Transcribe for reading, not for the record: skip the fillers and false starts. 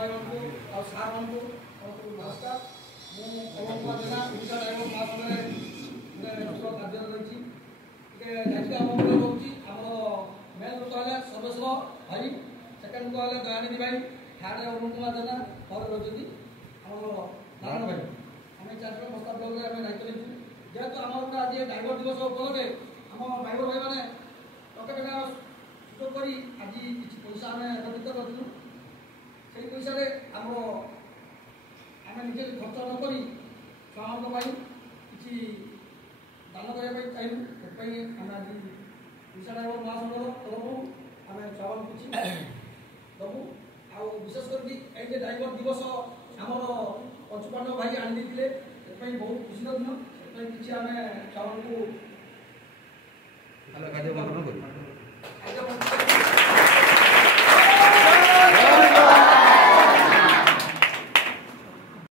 भाई और सार मान नमस्कार मुझे पवन कुमार जेना ओडिशा ड्राइवर महासंघ कार्य रही दायित्व आम रोचे आम मेन लोक है सर्वेश्वर भाई सेकेंड को है दयानिधि भाई थर्ड अरुण कुमार जेना और रही आम नारायण भाई आम 4 जन बस्ता ब्लॉक में दायित्व लेचु जेहेतु आम गोटे आज ड्राइवर दिवस उपलक्षे आम ड्राइवर भाई मैंने टके टका सुयोग कर आज किसी पैसा आम एकत्रित करूँ से पैसा आम आम निजे खर्च नक छुआ किसी दान करने चाहिए से आम आज ओडिशा ड्राइवर महासंघर तरफ आम छुआ किसी दबू आ विशेष कर ड्राइवर दिवस आमर पचुपाण्ड भाई आनी देते बहुत खुशी दिन से किसी आम छुआ को